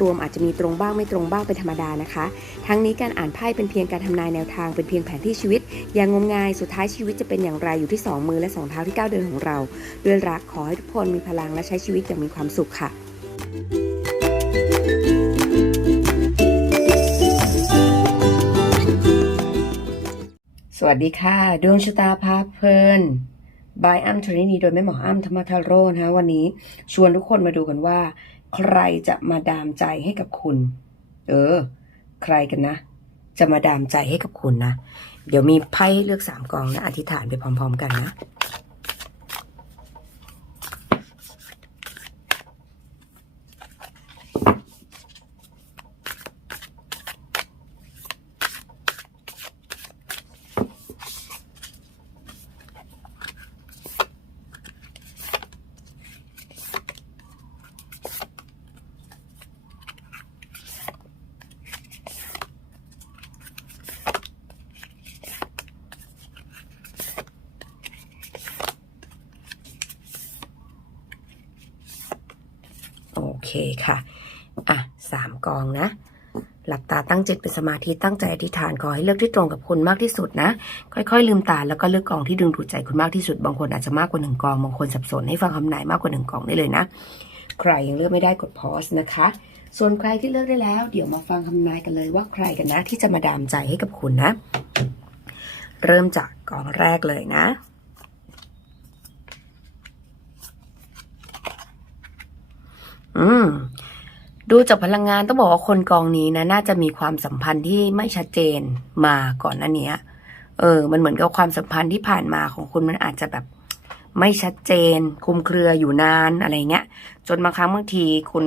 รวมอาจจะมีตรงบ้างไม่ตรงบ้างเป็นธรรมดานะคะ ทั้งนี้การอ่านไพ่เป็นเพียงการทำนายแนวทางเป็นเพียงแผนที่ชีวิต อย่างงมงายสุดท้ายชีวิตจะเป็นอย่างไรอยู่ที่สองมือและสองเท้าที่ก้าวเดินของเรา ด้วยรักขอให้ทุกคนมีพลังและใช้ชีวิตอย่างมีความสุขค่ะสวัสดีค่ะ ดวงชะตาพาเพลินบายอัมทรินีโดยแม่หมออัมธรรมทาโร่นะคะวันนี้ชวนทุกคนมาดูกันว่า ใครจะมาดามใจให้กับคุณ เออ ใครกันนะ จะมาดามใจให้กับคุณนะ เดี๋ยวมีไพ่ให้เลือกสามกองนะ อธิษฐานไปพร้อม ๆ กันนะ เคค่ะ อะสามกองนะ หลับตาตั้งจิตเป็นสมาธิตั้งใจอธิษฐานขอให้เลือกที่ตรงกับคุณมากที่สุดนะ ค่อยๆ ลืมตาแล้วก็เลือกกองที่ดึงดูดใจคุณมากที่สุด บางคนอาจจะมากกว่าหนึ่งกอง บางคนสับสนให้ฟังคำนายมากกว่าหนึ่งกองได้เลยนะ ใครยังเลือกไม่ได้กดพอสนะคะ ส่วนใครที่เลือกได้แล้ว เดี๋ยวมาฟังคำนายกันเลยว่าใครกันนะ ที่จะมาดามใจให้กับคุณนะ เริ่มจากกองแรกเลยนะ อืม ดูจากพลังงานต้องบอกว่าคนกองนี้นะน่าจะมีความสัมพันธ์ที่ไม่ชัดเจนมาก่อนหน้านี้เออ มันเหมือนกับความสัมพันธ์ที่ผ่านมาของคุณมันอาจจะแบบไม่ชัดเจน คุมเครืออยู่นานอะไรเงี้ย จนบางครั้งบางทีคุณ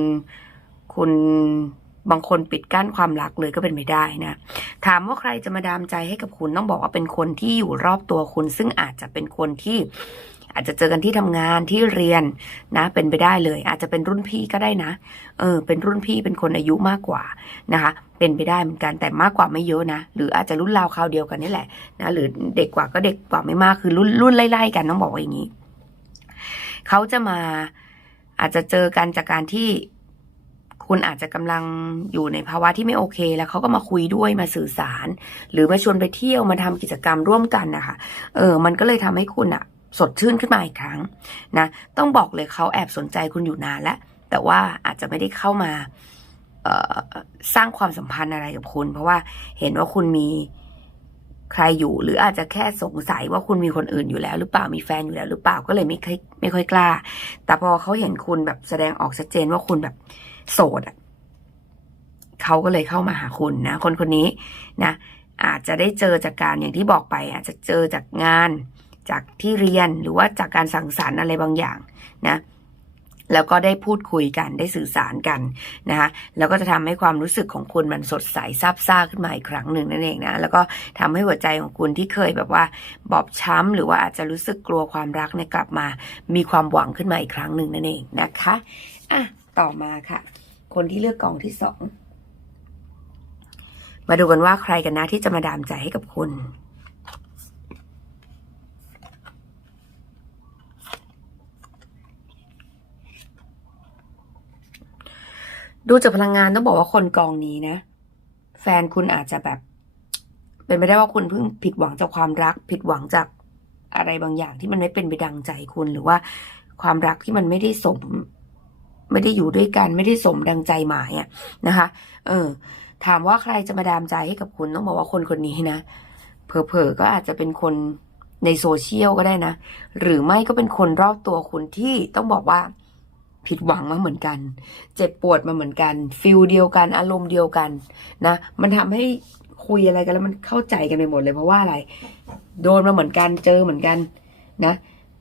คุณบางคนปิดกั้นความรักเลยก็เป็นไปได้นะ ถามว่าใครจะมาดามใจให้กับคุณต้องบอกว่าเป็นคนที่อยู่รอบตัวคุณ ซึ่งอาจจะเป็นคนที่ อาจจะเจอกันที่ทำงานที่เรียนนะ เป็นไปได้เลย อาจจะเป็นรุ่นพี่ก็ได้นะ เออ เป็นรุ่นพี่เป็นคนอายุมากกว่านะคะ เป็นไปได้เหมือนกันแต่มากกว่าไม่เยอะนะ หรืออาจจะรุ่นราวคราวเดียวกันนี่แหละนะหรือเด็กกว่าก็เด็กกว่าไม่มากคือรุ่นรุ่นไล่ๆกันต้องบอกว่าอย่างนี้เขาจะมาอาจจะเจอกันจากการที่คุณอาจจะกำลังอยู่ในภาวะที่ไม่โอเค แล้วเขาก็มาคุยด้วยมาสื่อสาร หรือมาชวนไปเที่ยวมาทำกิจกรรมร่วมกันนะคะเออ มันก็เลยทำให้คุณอะ สดชื่นขึ้นมาอีกครั้งนะต้องบอกเลยเขาแอบสนใจคุณอยู่นานแล้ว แต่ว่าอาจจะไม่ได้เข้ามาสร้างความสัมพันธ์อะไรกับคุณ เพราะว่าเห็นว่าคุณมีใครอยู่หรืออาจจะแค่สงสัยว่าคุณมีคนอื่นอยู่แล้ว หรือเปล่ามีแฟนอยู่แล้ว หรือเปล่าก็เลยไม่ค่อยไม่ค่อยกล้า แต่พอเขาเห็นคุณแบบแสดงออกชัดเจนว่าคุณแบบโสดอะเขาก็เลยเข้ามาหาคุณนะ คนคนนี้นะอาจจะได้เจอจากการอย่างที่บอกไป อาจจะเจอจากงาน จากที่เรียนหรือว่าจากการสั่งสรรค์อะไรบางอย่างนะแล้วก็ได้พูดคุยกันได้สื่อสารกันนะคะแล้วก็จะทำให้ความรู้สึกของคุณมันสดใสซาบซ่าขึ้นมาอีกครั้งหนึ่งนั่นเองนะแล้วก็ทำให้หัวใจของคุณที่เคยแบบว่า บอบช้ำหรือว่าอาจจะรู้สึกกลัวความรักเนี่ยกลับมา มีความหวังขึ้นมาอีกครั้งหนึ่งนั่นเองนะคะอะต่อมาค่ะ คนที่เลือกกองที่สองมาดูกันว่าใครกันนะที่จะมาดามใจให้กับคุณ ดูจากพลังงานต้องบอกว่าคนกองนี้นะ แฟนคุณอาจจะแบบ เป็นไปได้ว่าคุณเพิ่งผิดหวังจากความรัก ผิดหวังจากอะไรบางอย่างที่มันไม่เป็นไปดังใจคุณหรือว่า ความรักที่มันไม่ได้สม ไม่ได้อยู่ด้วยกัน ไม่ได้สมดังใจหมายอะนะคะ เออ ถามว่าใครจะมาดามใจให้กับคุณต้องบอกว่าคนคนนี้นะเผลอๆก็อาจจะเป็นคนในโซเชียลก็ได้นะ หรือไม่ก็เป็นคนรอบตัวคุณที่ต้องบอกว่า ผิดหวังมาเหมือนกัน เจ็บปวดมาเหมือนกันฟิลเดียวกัน อารมณ์เดียวกันนะ มันทำให้คุยอะไรกันแล้วมันเข้าใจกันไปหมดเลยเพราะว่าอะไร โดนมาเหมือนกันเจอเหมือนกันนะ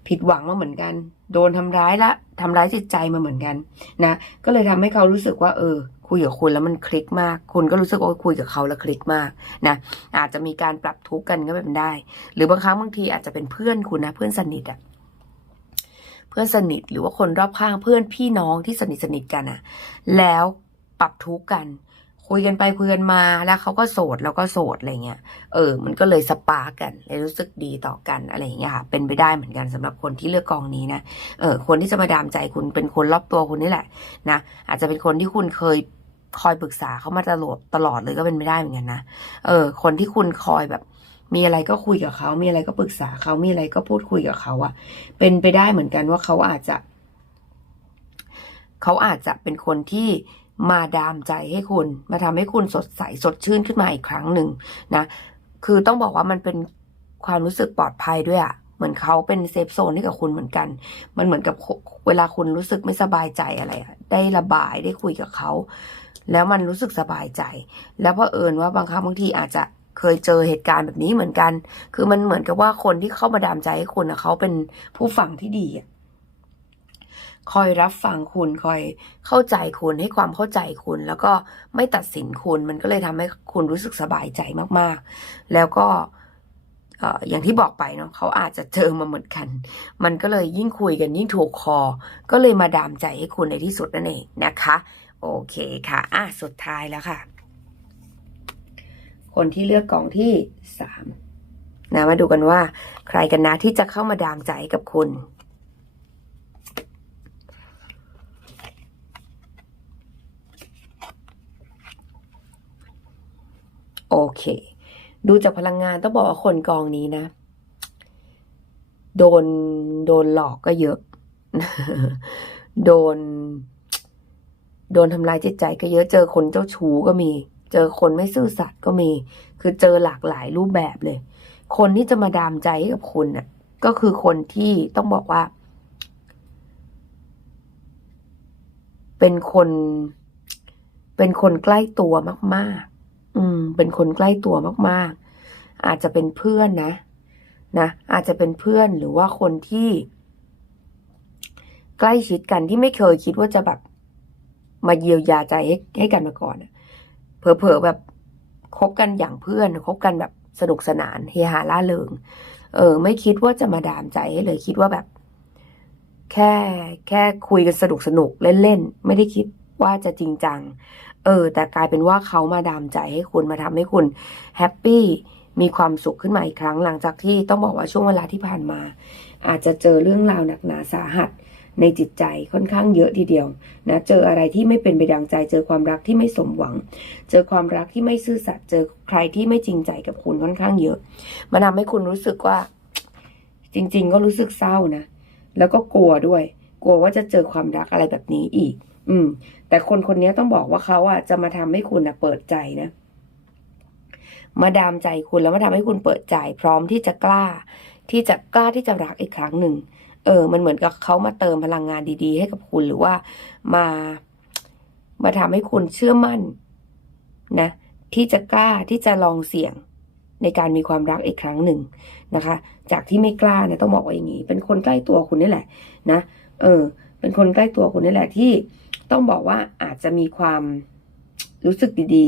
ผิดหวังมาเหมือนกัน โดนทำร้ายละทำร้ายจิตใจมาเหมือนกันนะก็เลยทำให้เขารู้สึกว่า เออ คุยกับคุณแล้วมันคลิกมาก คุณก็รู้สึกว่าคุยกับเขาแล้วคลิกมากนะอาจจะมีการปรับทุกข์กันก็เป็นได้ หรือบางครั้งบางทีอาจจะเป็นเพื่อนคุณนะเพื่อนสนิทอะ เพื่อนสนิทหรือว่าคนรอบข้างเพื่อนพี่น้องที่สนิทสนิทกันอะแล้วปรับทุกข์กัน คุยกันไปคุยกันมาแล้วเขาก็โสดแล้วก็โสดอะไรเงี้ยเออ มันก็เลยสปาร์กันเลยรู้สึกดีต่อกันอะไรอย่างเงี้ยค่ะ เป็นไปได้เหมือนกันสำหรับคนที่เลือกกองนี้นะเออคนที่จะมาดามใจคุณเป็นคนรอบตัวคุณนี่แหละนะอาจจะเป็นคนที่คุณเคยคอยปรึกษาเขามาตลอดตลอดเลยก็เป็นไปได้เหมือนกันนะ เออ คนที่คุณคอยแบบ มีอะไรก็คุยกับเขา มีอะไรก็ปรึกษาเขา มีอะไรก็พูดคุยกับเขาอะเป็นไปได้เหมือนกันว่าเขาอาจจะ เขาอาจจะเป็นคนที่มาดามใจให้คุณ มาทำให้คุณสดใสสดชื่นขึ้นมาอีกครั้งหนึ่งนะ คือต้องบอกว่ามันเป็นความรู้สึกปลอดภัยด้วยอะเหมือนเขาเป็นเซฟโซนให้กับคุณเหมือนกัน มันเหมือนกับเวลาคุณรู้สึกไม่สบายใจอะไรอะได้ระบายได้คุยกับเขา แล้วมันรู้สึกสบายใจ แล้วพอเอิญว่าบางครั้งบางทีอาจจะ เคยเจอเหตุการณ์แบบนี้เหมือนกัน คือมันเหมือนกับว่าคนที่เข้ามาดามใจให้คุณนะเขาเป็นผู้ฟังที่ดีคอยรับฟังคุณคอยเข้าใจคุณให้ความเข้าใจคุณ แล้วก็ไม่ตัดสินคุณ มันก็เลยทำให้คุณรู้สึกสบายใจมากๆ แล้วก็เอ่ออย่างที่บอกไปเนาะเขาอาจจะเจอมาเหมือนกัน มันก็เลยยิ่งคุยกันยิ่งถูกคอ ก็เลยมาดามใจให้คุณในที่สุดนั่นเองนะคะ โอเคค่ะ อะสุดท้ายแล้วค่ะ คนที่เลือกกองที่สามนะมาดูกันว่า ใครกันนะที่จะเข้ามาดามใจกับคุณโอเค ดูจากพลังงานต้องบอกว่าคนกองนี้นะ โดนโดนหลอกก็เยอะ โดน โดนทำลายจิตใจก็เยอะเจอคนเจ้าชู้ก็มี เจอคนไม่ซื่อสัตย์ก็มี คือเจอหลากหลายรูปแบบเลย คนที่จะมาดามใจให้กับคุณน่ะ ก็คือคนที่ต้องบอกว่า เป็นคน เป็นคนใกล้ตัวมาก ๆ อืม เป็นคนใกล้ตัวมาก ๆ อาจจะเป็นเพื่อนนะ นะ อาจจะเป็นเพื่อนหรือว่าคนที่ ใกล้ชิดกันที่ไม่เคยคิดว่าจะแบบมาเยียวยาใจให้ให้กันมาก่อนอะ เผลอๆแบบคบกันอย่างเพื่อนคบกันแบบสนุกสนานเฮฮาล่าเริง เออ ไม่คิดว่าจะมาดามใจให้เลยคิดว่าแบบ แค่แค่คุยกันสนุกสนุกเล่นๆไม่ได้คิดว่าจะจริงจัง เออ แต่กลายเป็นว่าเขามาดามใจให้คุณมาทำให้คุณแฮปปี้มีความสุขขึ้นมาอีกครั้งหลังจากที่ต้องบอกว่าช่วงเวลาที่ผ่านมา อาจจะเจอเรื่องราวหนักหนาสาหัส ในจิตใจค่อนข้างเยอะทีเดียวนะเจออะไรที่ไม่เป็นไปดังใจ เจอความรักที่ไม่สมหวัง เจอความรักที่ไม่ซื่อสัตย์เจอใครที่ไม่จริงใจกับคุณค่อนข้างเยอะมันทำให้คุณรู้สึกว่า จริง ๆ ก็รู้สึกเศร้านะแล้วก็กลัวด้วย กลัวว่าจะเจอความรักอะไรแบบนี้อีก อืม แต่คนคนนี้ต้องบอกว่าเขาอะจะมาทำให้คุณอะเปิดใจนะมาดามใจคุณแล้วมาทำให้คุณเปิดใจ พร้อมที่จะกล้า ที่จะกล้าที่จะรักอีกครั้งหนึ่ง เออ มันเหมือนกับเขามาเติมพลังงานดี ๆ ให้กับคุณหรือว่ามา มาทำให้คุณเชื่อมั่นนะ ที่จะกล้าที่จะลองเสี่ยงในการมีความรักอีกครั้งหนึ่งนะคะ จากที่ไม่กล้านะต้องบอกว่าอย่างนี้ เป็นคนใกล้ตัวคุณนี่แหละ นะ เออ เป็นคนใกล้ตัวคุณนี่แหละที่ต้องบอกว่าอาจจะมีความรู้สึกดี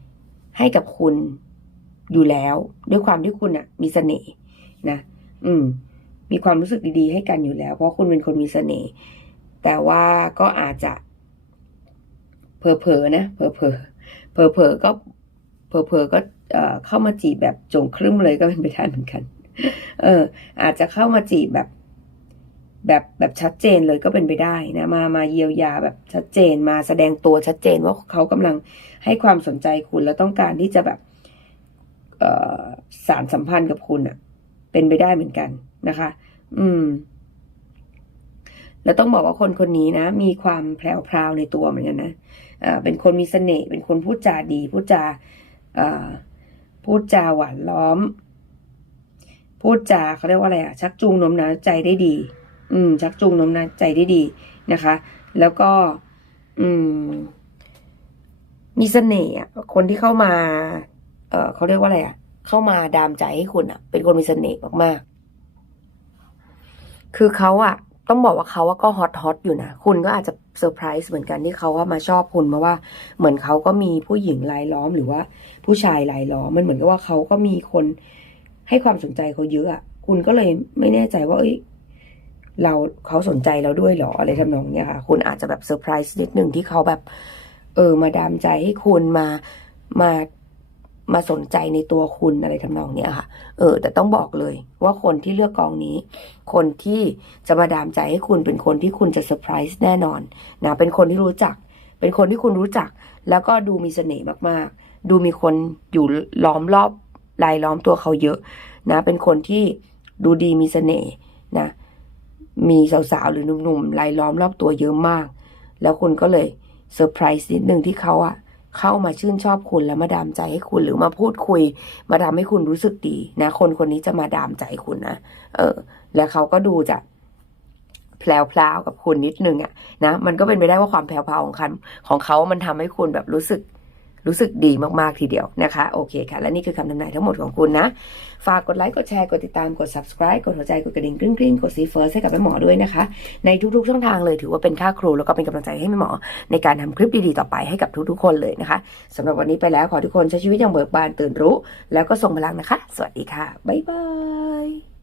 ๆ ให้กับคุณอยู่แล้ว ด้วยความที่คุณอะมีเสน่ห์นะ อืม มีความรู้สึกดีๆ ให้กันอยู่แล้ว เพราะคุณเป็นคนมีเสน่ห์แต่ว่าก็อาจจะเผลอๆนะเผลอๆเผลอๆก็เผลอๆก็เอ่อเข้ามาจีบแบบจงครึ่มเลยก็เป็นไปได้เหมือนกัน เออ อาจจะเข้ามาจีบแบบ แบบแบบชัดเจนเลยก็เป็นไปได้นะ มามาเยียวยาแบบชัดเจนมาแสดงตัวชัดเจนว่าเขากำลังให้ความสนใจคุณแล้วต้องการที่จะแบบสารสัมพันธ์กับคุณอะเป็นไปได้เหมือนกัน นะคะ อืม แล้วต้องบอกว่าคนคนนี้นะ มีความแพรวในตัวเหมือนกันนะเอ่อเป็นคนมีเสน่ห์เป็นคนพูดจาดี พูดจาพูดจาหวานล้อม พูดจาเขาเรียกว่าอะไรอะชักจูงน้มน้าวใจได้ดี อืม ชักจูงน้มน้าวใจได้ดีนะคะ แล้วก็ อืม มีเสน่ห์อะคนที่เข้ามา เอ่อเขาเรียกว่าอะไรอะเข้ามาดามใจให้คุณอะเป็นคนมีเสน่ห์มากๆ คือเขาอะต้องบอกว่าเขาว่าก็ฮอตฮอตอยู่นะ คุณก็อาจจะเซอร์ไพรส์เหมือนกันที่เขาว่ามาชอบคุณเพราะว่าเหมือนเขาก็มีผู้หญิงรายล้อมหรือว่าผู้ชายรายล้อมมันเหมือนกับว่าเขาก็มีคนให้ความสนใจเขาเยอะอะคุณก็เลยไม่แน่ใจว่าเอ้ยเราเขาสนใจเราด้วยหรออะไรทำนองเนี้ยค่ะ คุณอาจจะแบบเซอร์ไพรส์นิดนึงที่เขาแบบ เออมาดามใจให้คุณมามา มาสนใจในตัวคุณอะไรทำนองเนี้ยค่ะ เออ แต่ต้องบอกเลยว่าคนที่เลือกกองนี้ คนที่จะมาดามใจให้คุณเป็นคนที่คุณจะเซอร์ไพรส์แน่นอนนะเป็นคนที่รู้จัก เป็นคนที่คุณรู้จัก แล้วก็ดูมีเสน่ห์มากๆ ดูมีคนอยู่ล้อมรอบรายล้อมตัวเขาเยอะ นะ เป็นคนที่ดูดีมีเสน่ห์นะ มีสาวๆหรือหนุ่มๆรายล้อมรอบตัวเยอะมาก แล้วคุณก็เลยเซอร์ไพรส์นิดนึงที่เขาอะ เข้ามาชื่นชอบคุณแล้วมาดามใจให้คุณหรือมาพูดคุย มาทำให้คุณรู้สึกดีนะ คนคนนี้จะมาดามใจคุณนะเออ แล้วเขาก็ดูจะแพลวๆกับคุณนิดนึงอะนะมันก็เป็นไปได้ว่าความแพลวๆของคันของเขามันทำให้คุณแบบรู้สึก รู้สึกดีมาก ๆ ทีเดียวนะคะ โอเคค่ะ และนี่คือคำทำนายทั้งหมดของคุณนะ ฝากกดไลค์ กดแชร์ กดติดตาม กด subscribe กดหัวใจ กดกระดิ่งกริ๊งกริ๊งกดซีเฟิร์สให้กับแม่หมอด้วยนะคะ ในทุกๆ ช่องทางเลยถือว่าเป็นค่าครู แล้วก็เป็นกำลังใจให้แม่หมอ ในการทำคลิปดีๆ ต่อไปให้กับทุกๆ คนเลยนะคะสำหรับวันนี้ไปแล้วขอทุกคนใช้ชีวิตอย่างเบิกบานตื่นรู้ แล้วก็ทรงพลังนะคะ สวัสดีค่ะบ๊ายบาย